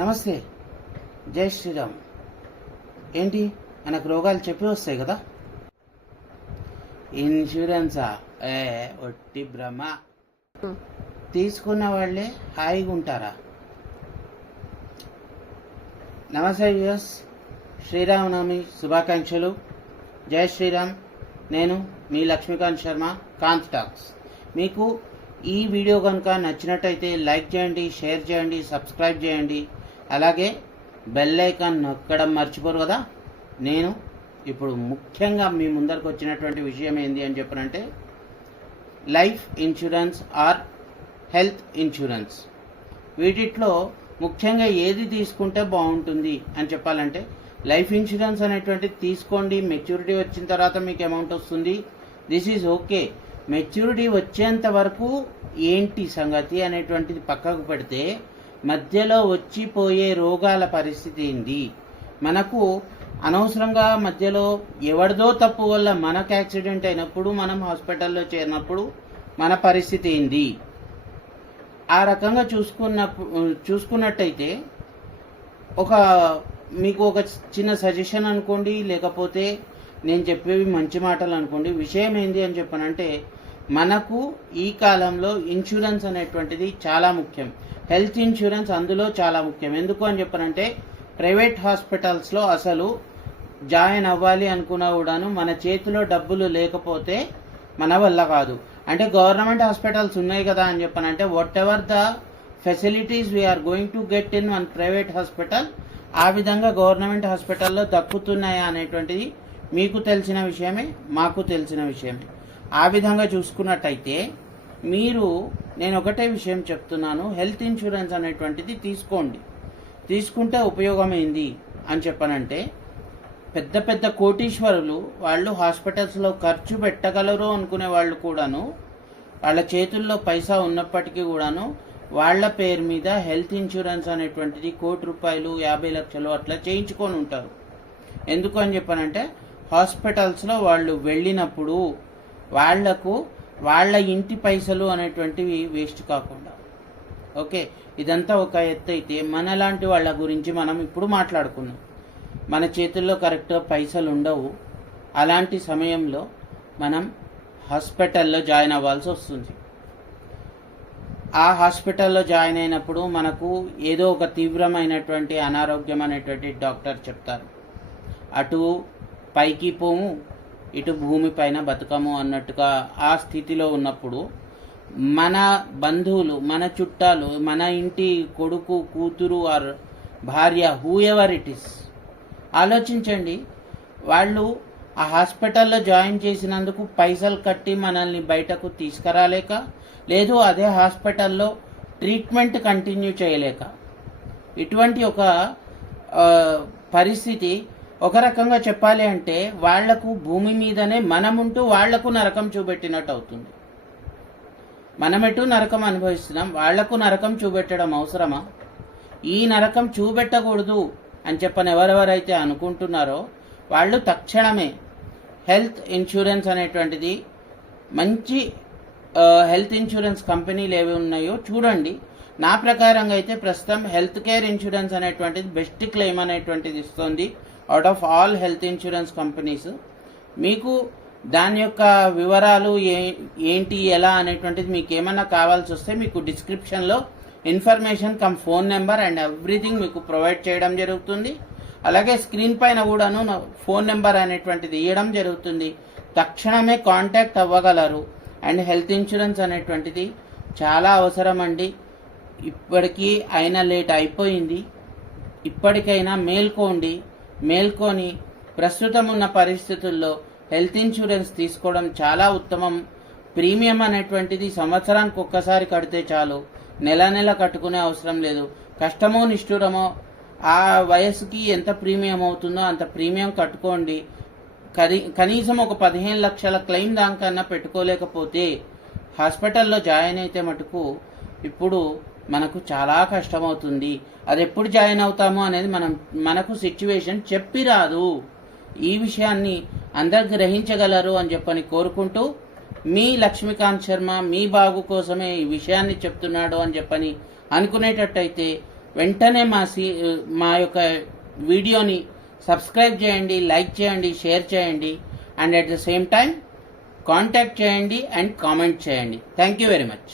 నమస్తే. జై శ్రీరామ్. ఏంటి మనకు రోగాలు చెప్పి వస్తాయి కదా. ఇన్సూరెన్సా? ఒట్టి భ్రమ. తీసుకున్న వాళ్ళే హాయిగా ఉంటారా? నమస్తే వ్యూయర్స్, శ్రీరామనవమి శుభాకాంక్షలు. జై శ్రీరామ్. నేను మీ లక్ష్మీకాంత్ శర్మ, కాంత్ టాక్స్. మీకు ఈ వీడియో కనుక నచ్చినట్టయితే లైక్ చేయండి, షేర్ చేయండి, సబ్స్క్రైబ్ చేయండి. అలాగే బెల్ ఐకాన్ నొక్కడం మర్చిపోరు కదా. నేను ఇప్పుడు ముఖ్యంగా మీ ముందరకు వచ్చినటువంటి విషయం ఏంటి అని చెప్పనంటే, life insurance or health insurance. వీటిలో ముఖ్యంగా ఏది తీసుకుంటే బాగుంటుంది అని చెప్పాలంటే, లైఫ్ ఇన్సూరెన్స్ అనేటువంటిది తీసుకోండి. మెచ్యూరిటీ వచ్చిన తర్వాత మీకు అమౌంట్ వస్తుంది. This is okay. మెచ్యూరిటీ వచ్చేంత వరకు ఏంటి సంగతి అనేటువంటిది పక్కకు పెడితే, మధ్యలో వచ్చిపోయే రోగాల పరిస్థితి ఏంటి? మనకు అనవసరంగా మధ్యలో ఎవరిదో తప్పు వల్ల మనకు యాక్సిడెంట్ అయినప్పుడు, మనం హాస్పిటల్లో చేరినప్పుడు మన పరిస్థితి ఏంటి? ఆ రకంగా చూసుకున్నట్టయితే మీకు ఒక చిన్న సజెషన్ అనుకోండి, లేకపోతే నేను చెప్పేవి మంచి మాటలు అనుకోండి. విషయం ఏంటి అని చెప్పనంటే, మనకు ఈ కాలంలో ఇన్సూరెన్స్ అనేటువంటిది చాలా ముఖ్యం. హెల్త్ ఇన్సూరెన్స్ అందులో చాలా ముఖ్యం. ఎందుకు అని చెప్పనంటే, ప్రైవేట్ హాస్పిటల్స్లో అసలు జాయిన్ అవ్వాలి అనుకున్నా కూడాను మన చేతిలో డబ్బులు లేకపోతే మన వల్ల కాదు. అంటే గవర్నమెంట్ హాస్పిటల్స్ ఉన్నాయి కదా అని చెప్పనంటే, whatever the facilities we are going to get in one private hospital, ఆ విధంగా గవర్నమెంట్ హాస్పిటల్లో దక్కుతున్నాయా అనేటువంటిది మీకు తెలిసిన విషయమే, మాకు తెలిసిన విషయమే. ఆ విధంగా చూసుకున్నట్టయితే నేను ఒకటే విషయం చెప్తున్నాను, హెల్త్ ఇన్సూరెన్స్ అనేటువంటిది తీసుకోండి. తీసుకుంటే ఉపయోగం ఏంది అని చెప్పనంటే, పెద్ద పెద్ద కోటీశ్వరులు వాళ్ళు హాస్పిటల్స్లో ఖర్చు పెట్టగలరు అనుకునే వాళ్ళు కూడాను, వాళ్ళ చేతుల్లో పైసా ఉన్నప్పటికీ కూడాను వాళ్ళ పేరు మీద హెల్త్ ఇన్సూరెన్స్ అనేటువంటిది ₹1,00,00,000, 50 లక్షలు అట్లా చేయించుకొని ఉంటారు. ఎందుకు అని చెప్పనంటే, హాస్పిటల్స్లో వాళ్ళు వెళ్ళినప్పుడు వాళ్లకు వాళ్ళ ఇంటి పైసలు అనేటువంటివి వేస్ట్ కాకుండా. ఓకే, ఇదంతా ఒక ఎత్తు అయితే, మనలాంటి వాళ్ళ గురించి మనం ఇప్పుడు మాట్లాడుకున్నాం. మన చేతుల్లో కరెక్ట్గా పైసలు ఉండవు. అలాంటి సమయంలో మనం హాస్పిటల్లో జాయిన్ అవ్వాల్సి వస్తుంది. ఆ హాస్పిటల్లో జాయిన్ అయినప్పుడు మనకు ఏదో ఒక తీవ్రమైనటువంటి అనారోగ్యం అనేటువంటి డాక్టర్ చెప్తారు. అటు పైకి పోము, ఇటు భూమిపైన బతకము అన్నట్టుగా ఆ స్థితిలో ఉన్నప్పుడు మన బంధువులు, మన చుట్టాలు, మన ఇంటి కొడుకు, కూతురు ఆర్ భార్య, హూ ఎవర్ ఇట్ ఇస్, ఆలోచించండి. వాళ్ళు ఆ హాస్పిటల్లో జాయిన్ చేసినందుకు పైసలు కట్టి మనల్ని బయటకు తీసుకురాలేక, లేదు అదే హాస్పిటల్లో ట్రీట్మెంట్ కంటిన్యూ చేయలేక, ఇటువంటి ఒక పరిస్థితి ఒక రకంగా చెప్పాలి అంటే వాళ్లకు భూమి మీదనే మనముంటూ వాళ్లకు నరకం చూపెట్టినట్టు అవుతుంది. మనమెటు నరకం అనుభవిస్తున్నాం, వాళ్లకు నరకం చూపెట్టడం అవసరమా? ఈ నరకం చూపెట్టకూడదు అని చెప్పని ఎవరెవరైతే అనుకుంటున్నారో వాళ్ళు తక్షణమే హెల్త్ ఇన్సూరెన్స్ అనేటువంటిది, మంచి హెల్త్ ఇన్సూరెన్స్ కంపెనీలు ఏవి ఉన్నాయో చూడండి. నా ప్రకారంగా అయితే ప్రస్తుతం హెల్త్ కేర్ ఇన్సూరెన్స్ అనేటువంటిది బెస్ట్ క్లెయిమ్ అనేటువంటిది ఇస్తుంది out of all health insurance companies. మీకు దాని యొక్క వివరాలు ఏంటి, ఎలా అనేటువంటిది మీకు ఏమన్నా కావాల్సి వస్తే మీకు డిస్క్రిప్షన్లో information come phone number and everything మీకు ప్రొవైడ్ చేయడం జరుగుతుంది. అలాగే స్క్రీన్ పైన కూడాను ఫోన్ నెంబర్ అనేటువంటిది ఇవ్వడం జరుగుతుంది. తక్షణమే కాంటాక్ట్ అవ్వగలరు. అండ్ హెల్త్ ఇన్సూరెన్స్ అనేటువంటిది చాలా అవసరం అండి. ఇప్పటికీ అయినా లేట్ అయిపోయింది. ఇప్పటికైనా మేల్కొని ప్రస్తుతం ఉన్న పరిస్థితుల్లో హెల్త్ ఇన్సూరెన్స్ తీసుకోవడం చాలా ఉత్తమం. ప్రీమియం అనేటువంటిది సంవత్సరానికి ఒక్కసారి కడితే చాలు, నెల నెల కట్టుకునే అవసరం లేదు. కష్టమో నిష్ఠూరమో ఆ వయసుకి ఎంత ప్రీమియం అవుతుందో అంత ప్రీమియం కట్టుకోండి. కనీసం ఒక 15 లక్షల క్లెయిమ్ దానికన్నా పెట్టుకోలేకపోతే హాస్పిటల్లో జాయిన్ అయితే మటుకు ఇప్పుడు మనకు చాలా కష్టమవుతుంది. అది ఎప్పుడు జాయిన్ అవుతామో అనేది మనకు సిచ్యువేషన్ చెప్పి రాదు. ఈ విషయాన్ని అందరు గ్రహించగలరు అని చెప్పని కోరుకుంటూ, మీ లక్ష్మీకాంత్ శర్మ మీ బాగు కోసమే ఈ విషయాన్ని చెప్తున్నాడు అని చెప్పని అనుకునేటట్టయితే వెంటనే మా యొక్క వీడియోని సబ్స్క్రైబ్ చేయండి, లైక్ చేయండి, షేర్ చేయండి, and at the same time contact చేయండి అండ్ కామెంట్ చేయండి. Thank you very much.